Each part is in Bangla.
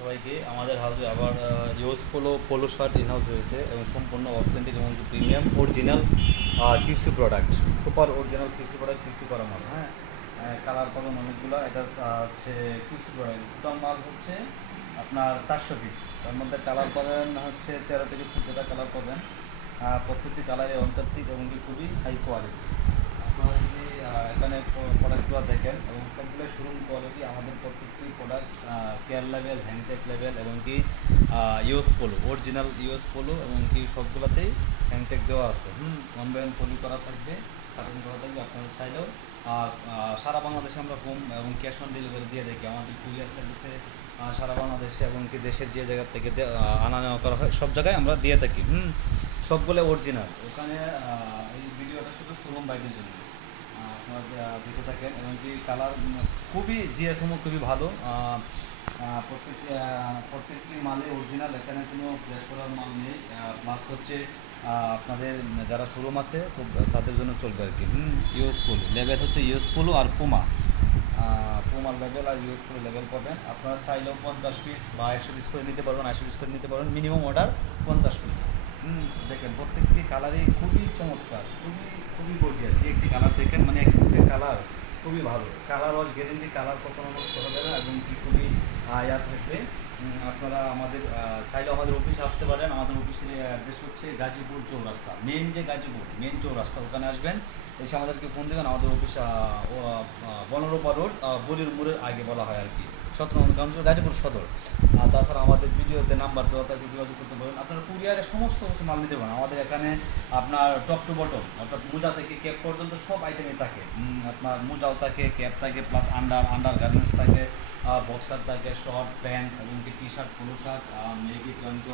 সবাইকে। আমাদের হাউসে আবার use polo shirt in house হয়েছে এবং সম্পূর্ণ অথেন্টিক এবং premium original QC product, super original QC product, QC করা মাল। হ্যাঁ, কালার পাবেন অনেকগুলো। এটা হচ্ছে কিউসি প্রোডাক্ট, টোটাল মাল হচ্ছে আপনার 400 পিস। তার মধ্যে কালার পাবেন হচ্ছে 13 থেকে 14টা কালার পাবেন। প্রত্যেকটি কালারে অন্তর্তিক এবং খুবই হাই কোয়ালিটি। আপনারা যদি এখানে প্রোডাক্টগুলো দেখেন এবং সবগুলো শোরুম কোয়ালিটি, আমাদের প্রত্যেকটি product care level, hand tag level এবং কি US polo, original US polo এবং কি সবগুলোতেই হ্যান্ডটেক দেওয়া আছে। অনলাইন পলি করা থাকবে, কাটিং করা থাকবে। আপনারা চাইলেও সারা বাংলাদেশে আমরা হোম এবং ক্যাশ অন ডেলিভারি দিয়ে থাকি। আমাদের কুরিয়ার সার্ভিসে সারা বাংলাদেশে এবং কি দেশের যে জায়গা থেকে আনা নেওয়া করা হয় সব জায়গায় আমরা দিয়ে থাকি। সবগুলো অরিজিনাল। ওখানে এই ভিডিওটা শুধু শোরুম বাইরের জন্য আপনারা দেখে থাকেন এবং কি কালার খুবই জিএসএমও খুবই ভালো। প্রত্যেকটি মালে অরিজিনাল, এখানে কোনো ফ্রেশ করার মাল নেই। প্লাস হচ্ছে আপনাদের যারা শোরুম আছে খুব তাদের জন্য চলবে আর কি। ইউএস পোলো লেভেল হচ্ছে ইউএস পোলো আর পুমার লেভেল আর ইউএস পোলো লেভেল পাবেন। আপনারা চাইলেও 50 পিস বা 100 পিস করে নিতে পারবেন, 80 পিস করে নিতে পারবেন। Minimum order 50 piece. দেখেন প্রত্যেকটি কালারই খুবই চমৎকার, খুবই খুবই গর্জিয়াস। একটি কালার দেখেন, মানে একটা কালার খুবই ভালো। কালার ওয়াশ গ্যারেন্টি, কালার কখনো নষ্ট হবে না এবং কি খুবই থাকবে। আপনারা আমাদের চাইলে আমাদের অফিসে আসতে পারেন। আমাদের অফিসের অ্যাড্রেস হচ্ছে গাজীপুর চৌরাস্তা, মেন যে গাজীপুর মেন চৌরাস্তা, ওখানে আসবেন। এসে আমাদেরকে ফোন দেবেন। আমাদের অফিস বনরূপা রোড, বলির মোড়ের আগে বলা হয় আর কি, 17 নম্বর কাউন্সিল, গাজীপুর সদর। তাছাড়া আমাদের ভিডিওতে নাম্বার দেওয়া থাকে, যোগাযোগ করতে পারেন। আপনারা কুরিয়ারে সমস্ত কিছু মাল নিতে পারেন। আমাদের এখানে আপনার টপ টু বটম, অর্থাৎ মোজা থেকে ক্যাপ পর্যন্ত সব আইটেমই থাকে। আপনার মোজাও থাকে, ক্যাপ থাকে, প্লাস আন্ডার গার্মেন্টস থাকে, বক্সার থাকে, শর্ট প্যান্ট এবং কি টি শার্ট, পোলো শার্ট, মেগি প্যান্ট,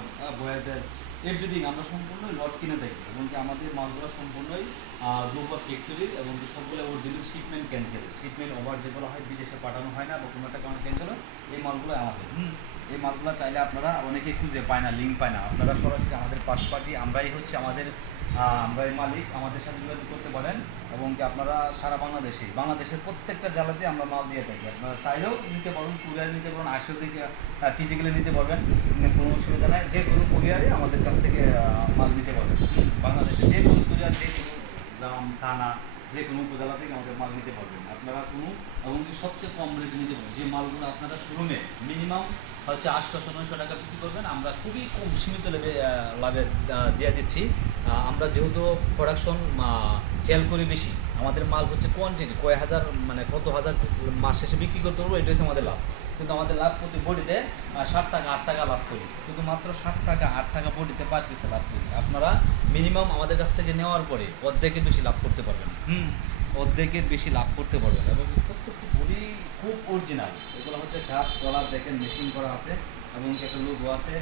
বয়েজের এভরিথিং আমরা সম্পূর্ণ লট কিনে থাকি এবং কি আমাদের মালগুলো সম্পূর্ণই গ্রুপ অফ ফ্যাক্টরির এবং কি সবগুলো অরিজিনাল। শিপমেন্ট ওভার যেগুলো হয় বিদেশে পাঠানো হয় না বা কোনো একটা কারণে ক্যান্সেল হয়, এই মালগুলো আমাদের। এই মালগুলো চাইলে আপনারা অনেকে খুঁজে পায় না, লিঙ্ক পায় না, আপনারা সরাসরি আমাদের ফার্স্ট পার্টি, আমরাই হচ্ছে আমরাই মালিক, আমাদের সাথে যোগাযোগ করতে পারেন এবং কি আপনারা সারা বাংলাদেশের প্রত্যেকটা জেলাতে আমরা মাল দিয়ে থাকি। আপনারা চাইলেও নিতে পারবেন, কুরিয়ার নিতে পারবেন, আসলেও থেকে ফিজিক্যালি নিতে পারবেন, কোনো অসুবিধা নেই। যে কোনো কুরিয়ারে আমাদের কাছ থেকে মাল নিতে পারবেন। বাংলাদেশে যে কোনো কুরিয়ার, যে কোনো গ্রাম থানা, যে কোনো উপজেলা থেকে আমাদের মাল নিতে পারবেন আপনারা। কোনো এবং সবচেয়ে কম রেটে নিতে পারবেন। যে মালগুলো আপনারা শোরুমে মিনিমাম হচ্ছে 800-900 টাকা বিক্রি করবেন, আমরা খুবই কম সীমিত লাভে দিয়ে দিচ্ছি। আমরা যেহেতু প্রোডাকশন সেল করি বেশি, আমাদের মাল হচ্ছে কোয়ান্টিটি, কয় হাজার মানে কত হাজার পিস মাস শেষে বিক্রি করতে পারবো, এটা হচ্ছে আমাদের লাভ। কিন্তু আমাদের লাভ প্রতি বডিতে 7 টাকা 8 টাকা লাভ করি, শুধুমাত্র 7 টাকা 8 টাকা বডিতে পার পিসে লাভ করি। আপনারা মিনিমাম আমাদের কাছ থেকে নেওয়ার পরে অর্ধেকের বেশি লাভ করতে পারবেন। অর্ধেকের বেশি লাভ করতে পারবেন এবং প্রত্যেকটি বডি খুব অরিজিনাল। এগুলো হচ্ছে ঘাট কলার দেখেন মেশিন করা আছে এবং একটা লোগো আছে,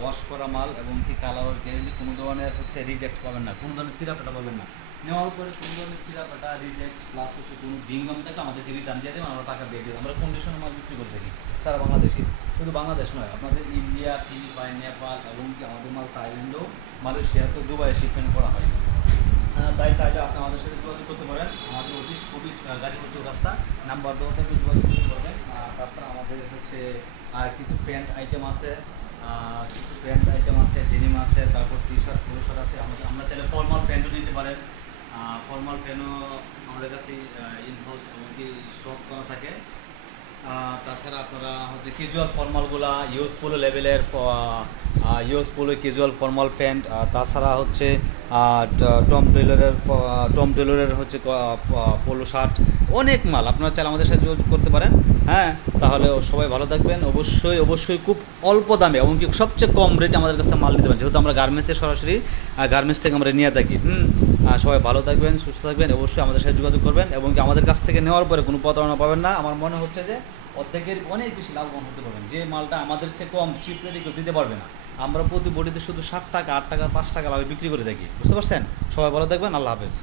ওয়াশ করা মাল এবং কি কালার ওয়াশ গ্যারেন্টি। কোনো ধরনের হচ্ছে রিজেক্ট পাবেন না, কোনো ধরনের সিরাপটা পাবেন না। নেওয়ার পরে কোনো ধরনের সিরাপটা রিজেক্ট প্লাস হচ্ছে কোনো ভিঙ্গাম থাকে আমাদেরকে রিটার্ন দিয়ে দেবেন, আমরা টাকা দিয়ে দেবো। আমরা কন্ডিশনের মাল বিক্রি করে থাকি সারা বাংলাদেশে, শুধু বাংলাদেশ নয়, আপনাদের ইন্ডিয়া, ফিলিপাইন, নেপাল এবং কি আমাদের মাল থাইল্যান্ডও, মালয়েশিয়া, তো দুবাইয়ে শিপমেন্ট করা হয়। তাই চাইলে আপনি আমাদের সাথে যোগাযোগ করতে পারেন। আমাদের অফিস খুবই গাজীপুর চৌরাস্তা, নাম্বার দেওয়া থেকে যোগাযোগ করতে পারবেন। তাছাড়া আমাদের হচ্ছে কিছু প্যান্ট আইটেম আছে, ডেনিম আছে, তারপর টি শার্ট, পোলো শার্ট আছে। আমরা চাইলে ফর্মাল প্যান্টও নিতে পারেন। ফর্মাল প্যান্টও আমাদের কাছে ইনহাউস এমনকি স্টক করা থাকে। তাছাড়া আপনারা হচ্ছে ক্যাজুয়াল ফর্মালগুলা ইউএস পোলো লেভেলের, US polo casual formal pant, তাছাড়া হচ্ছে টম টেলরের হচ্ছে পোলো শার্ট, অনেক মাল আপনারা চাইলে আমাদের সাথে যোগাযোগ করতে পারেন। হ্যাঁ, তাহলে সবাই ভালো থাকবেন। অবশ্যই খুব অল্প দামে এবং কি সবচেয়ে কম রেটে আমাদের কাছে মাল নিতে পারেন, যেহেতু আমরা গার্মেন্টসে সরাসরি গার্মেন্টস থেকে আমরা নিয়ে থাকি। সবাই ভালো থাকবেন, সুস্থ থাকবেন, অবশ্যই আমাদের সাথে যোগাযোগ করবেন এবং কি আমাদের কাছ থেকে নেওয়ার পরে কোনো প্রতারণা পাবেন না। আমার মনে হচ্ছে যে অর্ধেকের অনেক বেশি লাভবান হতে পারবেন। যে মালটা আমাদের সে কম চিপ রেটে কেউ দিতে পারবে না। আমরা প্রতি বডিতে শুধু 7 টাকা 8 টাকা 5 টাকা লাভে বিক্রি করে থাকি, বুঝতে পারছেন? সবাই ভালো থাকবেন, আল্লাহ হাফেজ।